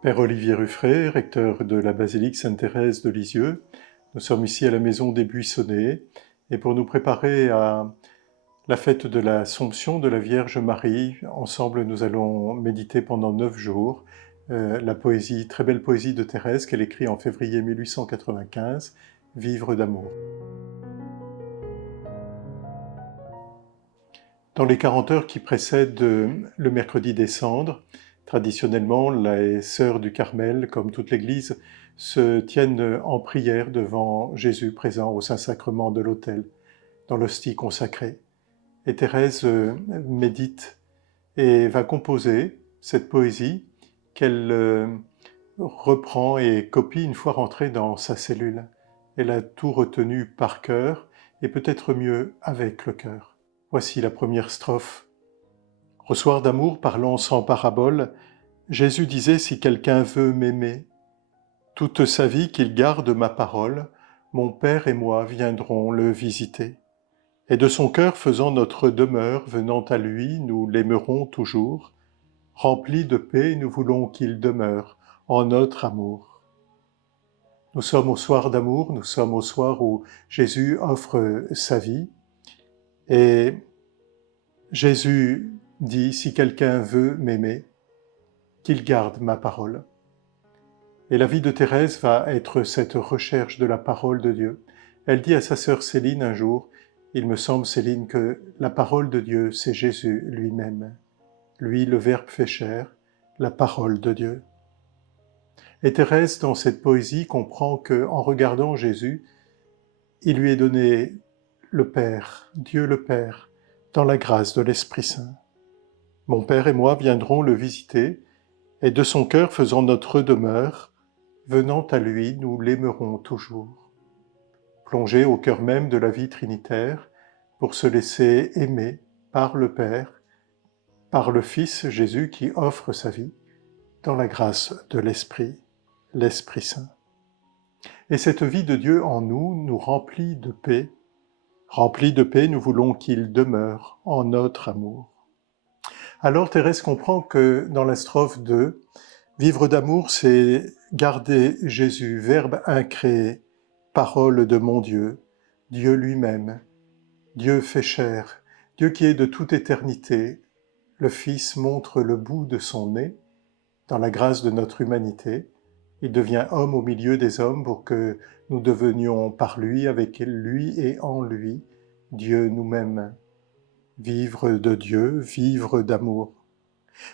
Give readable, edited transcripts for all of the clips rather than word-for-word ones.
Père Olivier Ruffray, recteur de la basilique Sainte-Thérèse de Lisieux, nous sommes ici à la maison des Buissonnets et pour nous préparer à la fête de l'Assomption de la Vierge Marie, ensemble nous allons méditer pendant 9 jours la poésie, très belle poésie de Thérèse qu'elle écrit en février 1895, Vivre d'amour. Dans les 40 heures qui précèdent le mercredi des Cendres, traditionnellement, les sœurs du Carmel, comme toute l'Église, se tiennent en prière devant Jésus présent au Saint-Sacrement de l'autel, dans l'hostie consacrée. Et Thérèse médite et va composer cette poésie qu'elle reprend et copie une fois rentrée dans sa cellule. Elle a tout retenu par cœur et peut-être mieux avec le cœur. Voici la première strophe. Au soir d'amour, parlant sans parabole, Jésus disait « Si quelqu'un veut m'aimer, toute sa vie qu'il garde ma parole, mon Père et moi viendrons le visiter. Et de son cœur faisant notre demeure, venant à lui, nous l'aimerons toujours. Remplis de paix, nous voulons qu'il demeure en notre amour. » Nous sommes au soir d'amour, nous sommes au soir où Jésus offre sa vie. Et Jésus dit « Si quelqu'un veut m'aimer, qu'il garde ma parole ». Et la vie de Thérèse va être cette recherche de la parole de Dieu. Elle dit à sa sœur Céline un jour, « Il me semble, Céline, que la parole de Dieu, c'est Jésus lui-même. Lui, le Verbe fait chair, la parole de Dieu. » Et Thérèse, dans cette poésie, comprend qu'en regardant Jésus, il lui est donné le Père, Dieu le Père, dans la grâce de l'Esprit Saint. Mon Père et moi viendrons le visiter, et de son cœur faisant notre demeure, venant à lui, nous l'aimerons toujours. Plongé au cœur même de la vie trinitaire, pour se laisser aimer par le Père, par le Fils Jésus qui offre sa vie, dans la grâce de l'Esprit, l'Esprit Saint. Et cette vie de Dieu en nous, nous remplit de paix. Remplis de paix, nous voulons qu'il demeure en notre amour. Alors Thérèse comprend que dans la strophe 2, vivre d'amour, c'est garder Jésus, Verbe incréé, parole de mon Dieu, Dieu lui-même, Dieu fait chair, Dieu qui est de toute éternité. Le Fils montre le bout de son nez dans la grâce de notre humanité. Il devient homme au milieu des hommes pour que nous devenions par lui, avec lui et en lui, Dieu nous-mêmes. Vivre de Dieu, vivre d'amour.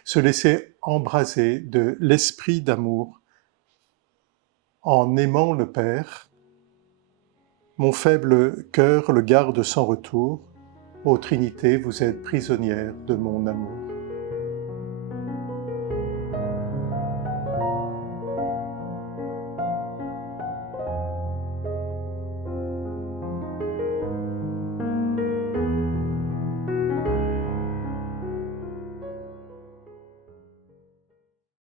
Se laisser embraser de l'esprit d'amour en aimant le Père. Mon faible cœur le garde sans retour. Ô Trinité, vous êtes prisonnière de mon amour.